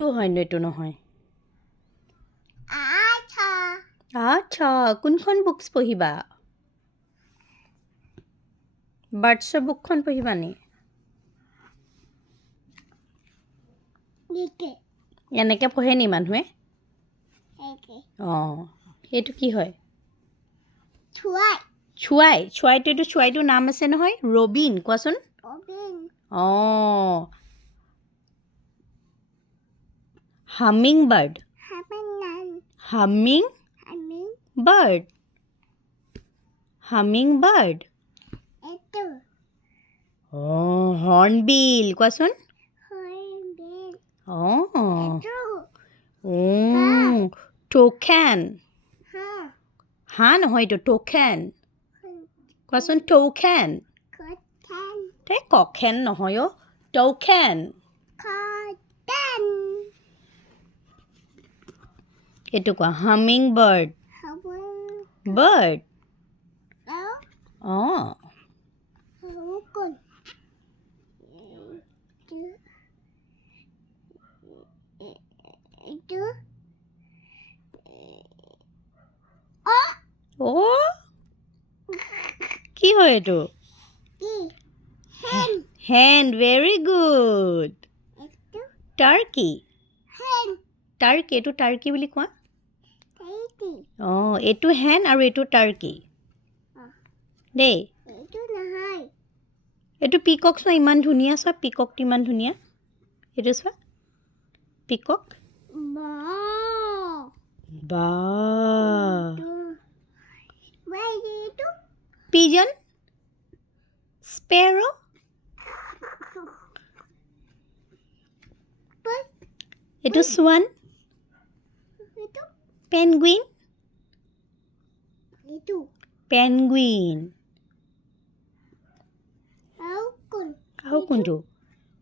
এইটো হয় নে এইটো নহয়? আচ্ছা আচ্ছা, কোনখন বুকছ পঢ়িবা? বাৰ্ডছৰ বুকখন পঢ়িবা নি? নিকে এনেকৈ পঢ়ে নি মানুহে? একে অঁ, এইটো কি হয়? ছুৱাই চুৱাইটোৰ নাম আছে নহয়, ৰবিন, কোৱাচোন। অবিন অঁ, হামিং বাৰ্ড। হামেনান হামিং আমি বাৰ্ড। Humming bird. এটো অঁ, হৰ্ণবিল, কোৱাচোন। হয় বেল অঁ, এটো টোকেন। হা হাঁহ নহয় এইটো, টোকেন। কোৱাচোন, টোকেন। কঠান তাই কখেন নহয় অ', টোকেন। কঠান এইটো কোৱা, হামিং বাৰ্ড। হাবন বাৰ্ড। আৰু অঁ, কোন এটো এটো অ' কি হয় এইটো? কি হেন হেন, ভেৰি গুড। এটো টাৰ্কি। হেন টাৰ্কি, এইটো টাৰ্কি বুলি কোৱা। এইটি অঁ, এইটো হেন আৰু এইটো টাৰ্কি দেই। এইটো নহয় এইটো পিকক চোৱা, ইমান ধুনীয়া চোৱা, পিককটো ইমান ধুনীয়া। এইটো চোৱা, পিকক। বা বা, এইটো পিজন, স্পেৰ', এইটো সোৱান, এইটো পেনগুইন। এইটো পেনগুইন। আৰু কোন আৰু কোনটো?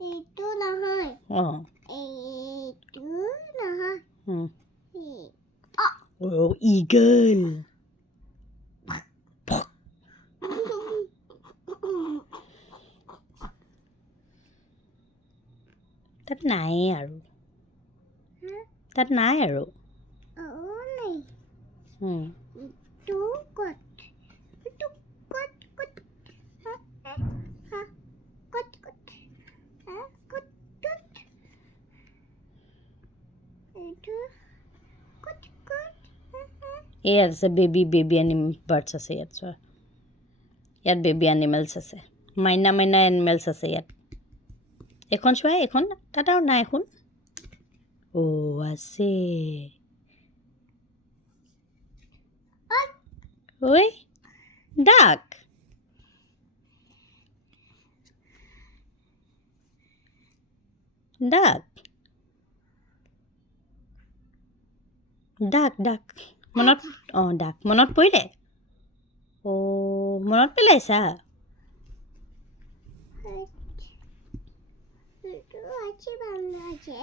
এইটো নহয় অঁ, এইটো নহয় ইগল। তাত নায়েই আৰু, তাত নাই আৰু। নাই এইটো ক'ত এইটো ক'ত ক'ত ক'ত ক'ত ক'ত এইটো ক'ত ক'ত ইয়াত আছে বেবি বাৰ্ডছ আছে ইয়াত চোৱা, ইয়াত বেবি এনিমেলছ আছে, মাইনা এনিমেলছ আছে ইয়াত। এখন চোৱা, এখন তাত আৰু নাই এখন। অ' আছে। ঐ ডাক, ডাক, ডাক মনত, অঁ ডাক মনত পৰিলে। অ' মনত পেলাইছা। এইটো আছে বাংলা আছে